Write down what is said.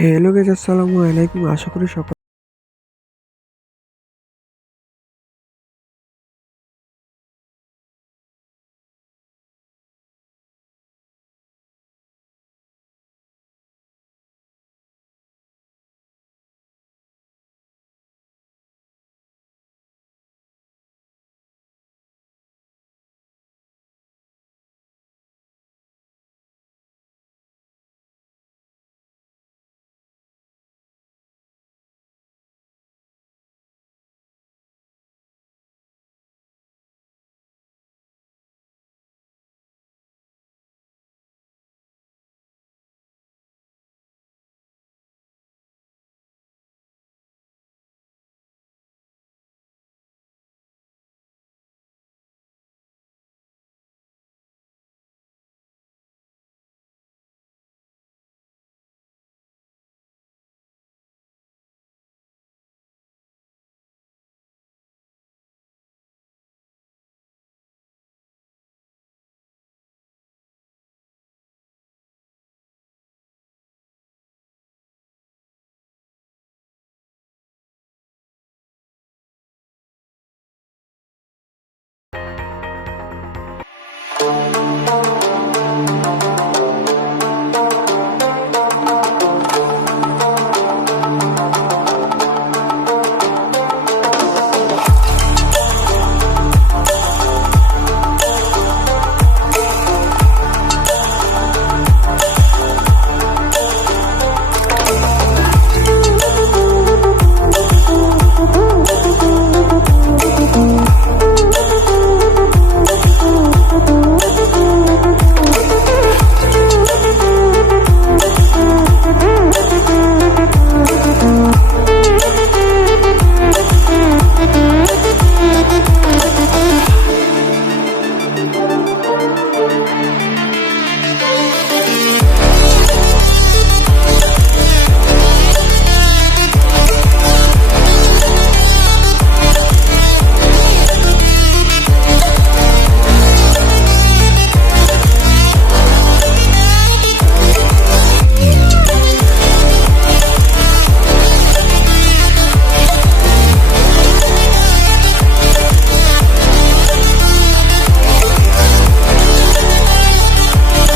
Hello gauge আসসালামু আলাইকুম। আশা করি সকলে